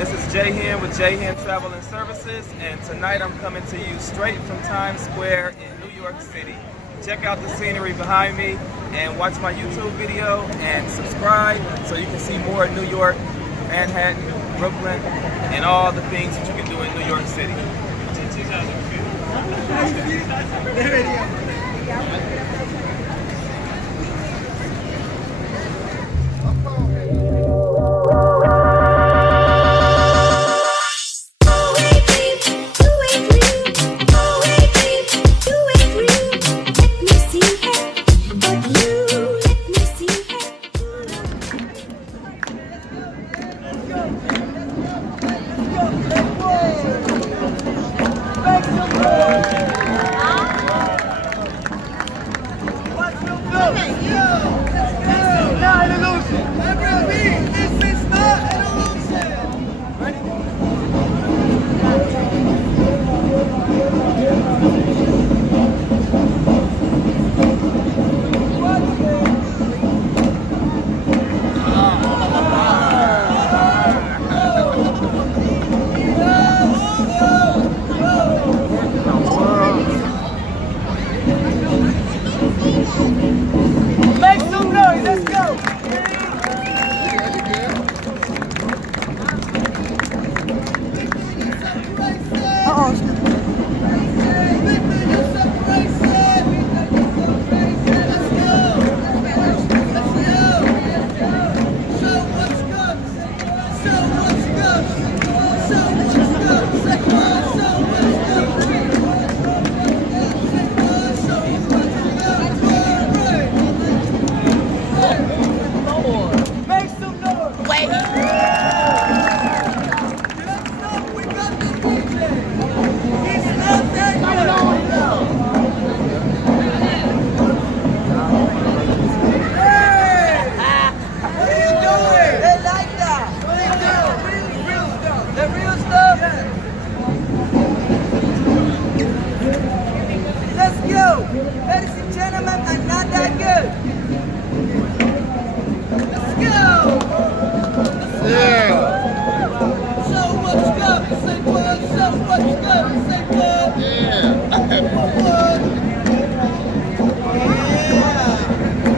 This is J-Hen with J-Hen Travel and Services, and tonight I'm coming to you straight from Times Square in New York City. Check out the scenery behind me and watch my YouTube video and subscribe so you can see more of New York, Manhattan, Brooklyn, and all the things that you can do in New York City. Ladies and gentlemen, I'm not that good. Let's go! Yeah. So much good, say what? So much good, say what? Yeah. Yeah.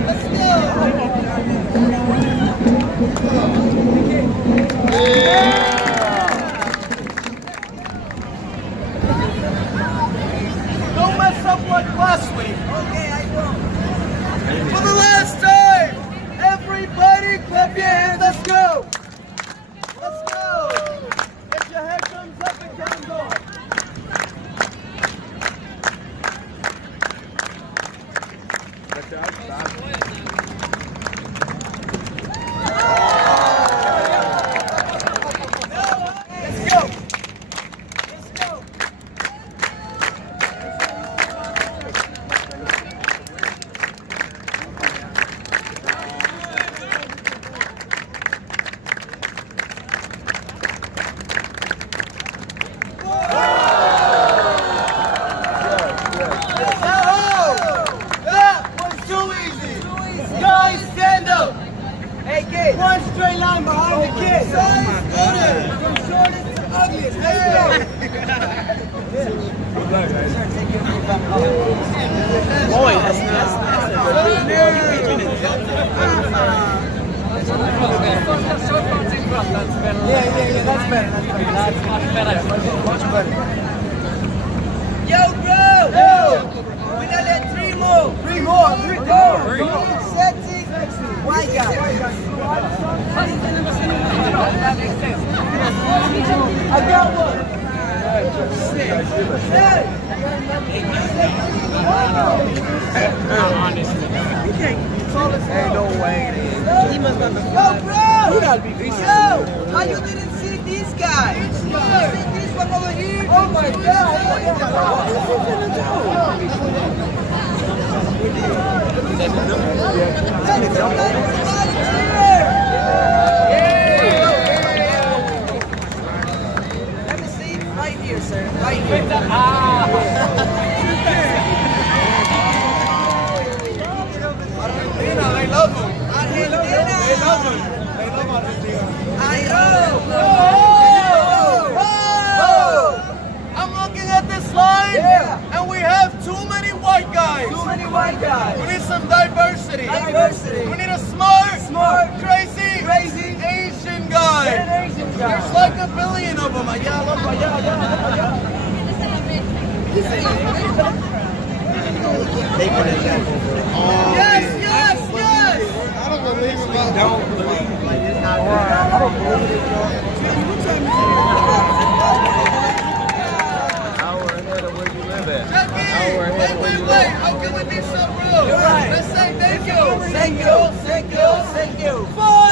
Let's go! Yeah. Don't mess up like last week. Okay, I won't. For the last time, everybody clap your hands. Let's go. Let's go. Get your head comes up and comes off. Let's go. Let's go. Guys, stand up. Hey, kid. One straight line behind the kid. From shortest to ugliest. Let's go. Boy, that's Yeah, that's better. Much better. Yo, bro. Yo. We done let three more. Three more. Sexy. White guy. I got one. ain't no way. He must not be. Yo, bro. You gotta be Yo, how you didn't see this guy? You see this one over here? Oh my God. What is he gonna do? Let me see. Right here, sir. Right here. Argentina, they love him. Argentina. They love him. They love Argentina. I know. There's like a billion of them. Allá, loco, allá, allá, allá. Yes, yes, yes! I don't believe it. Don't believe it. I don't believe it. Hour ahead of where you live at. Jackie, Hour ahead of where you wait. live. How can we be so rude? Right. Let's say thank you. Thank you, thank you, thank you.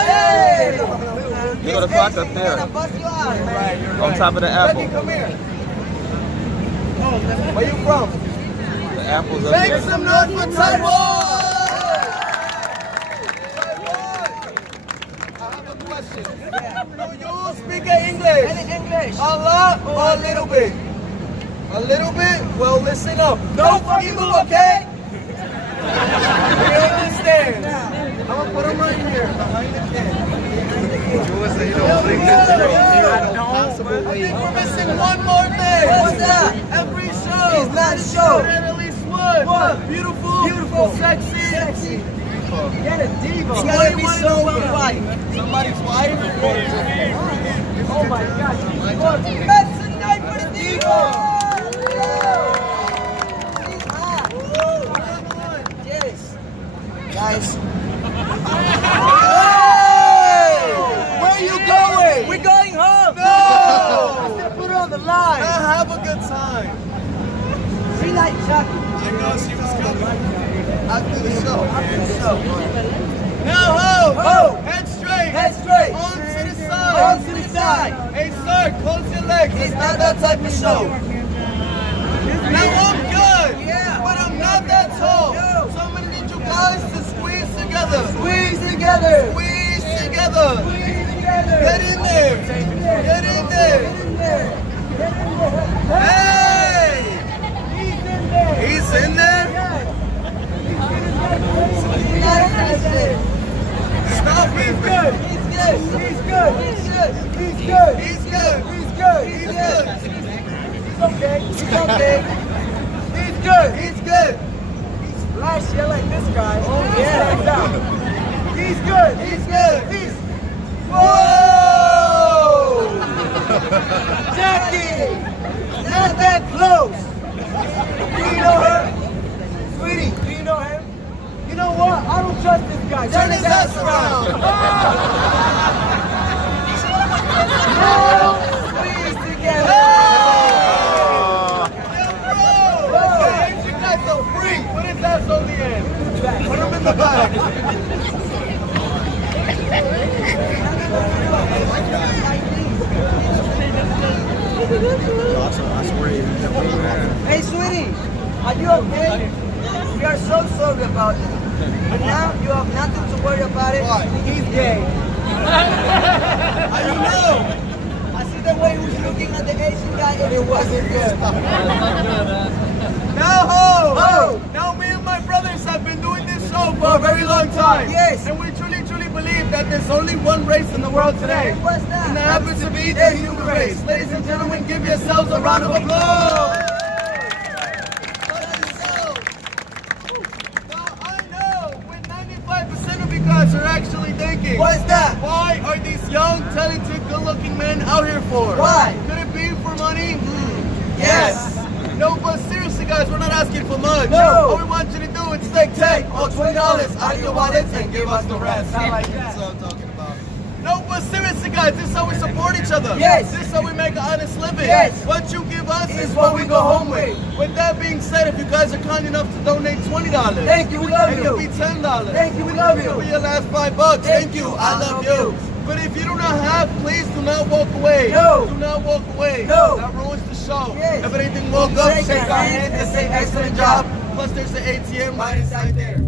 Hey! You got a clock up there. On top of the apple. Jackie, come here. Where you from? The apple's up Make there. some noise for Taiwan! I have a question. Do you speak English? English. A lot or a little bit? A little bit? Well, listen up. Don't fucking move, okay? We understand. I'm gonna put him right here behind the can. I think we're missing one more thing. What's that? Every show. It's not a show. At least one. What? Beautiful. Sexy. Get a diva. It's gotta be someone's wife. Somebody's wife. Oh my God. That's a night for the diva. She's hot. Yes. Guys. Where are you going? We're going home. No! I said put her on the line. Have a good time. She like Chucky. I know she was coming. After the show. So, Now Ho! Head straight. head straight. On to the side. On to the side. Hey sir, close your legs. It's not that type of show. Now I'm good. Yeah. But I'm not that tall. No. So I'm gonna need you guys to squeeze together. Squeeze together. Squeeze together. Squeeze together. Get in there. Get in there. Get in there. Get in there. Hey! He's in there. He's in there? Yes. He's not interested. Stop it. He's good. He's good. He's good. He's good. He's good. He's good. He's good. He's He's good. He's okay. He's okay. He's good. He's good. He's flashy. I like this guy. Oh yeah. He's good. He's good. He's. Whoa! Jackie. Not that close. Do you know her? Sweetie, do you know him? You know what? I don't trust this guy. Turn his ass around. No, squeeze together. You guys are free. Put his ass on the end. Put him in the back. Hey, sweetie, are you okay? We are so sorry about it. But now you have nothing to worry about it. Why? He's gay. How you know? I see the way he was looking at the Asian guy and it wasn't good. Now, now me and my brothers have been doing this show for a very long time. Yes. And we truly believe that there's only one race in the world today. What's that? And that happens to be the human race. Ladies and gentlemen, give yourselves a round of applause. Now, I know when 95% of you guys are actually thinking, What's that? why are these young, talented, good-looking men out here for? Why? Could it be for money? Yes. No, but seriously, guys, we're not asking for much. No. All we want you to do is take all $20 out of your wallets and give us the rest. I like that. That's what I'm talking about. No, but seriously, guys, this is how we support each other. Yes. This is how we make an honest living. Yes. What you give us Is is what what we we go go home home with. With that being said, if you guys are kind enough to donate $20, Thank you, we love it could be you. $10. Thank you, we love It could be you. your last $5. Thank you, I love you. But if you do not have, please do not walk away. No. Do not walk away. No. That ruins the show. Yes. If anything, walk up, Shake shake our our hand hand, and and say say excellent job. Plus, there's the ATM right inside there.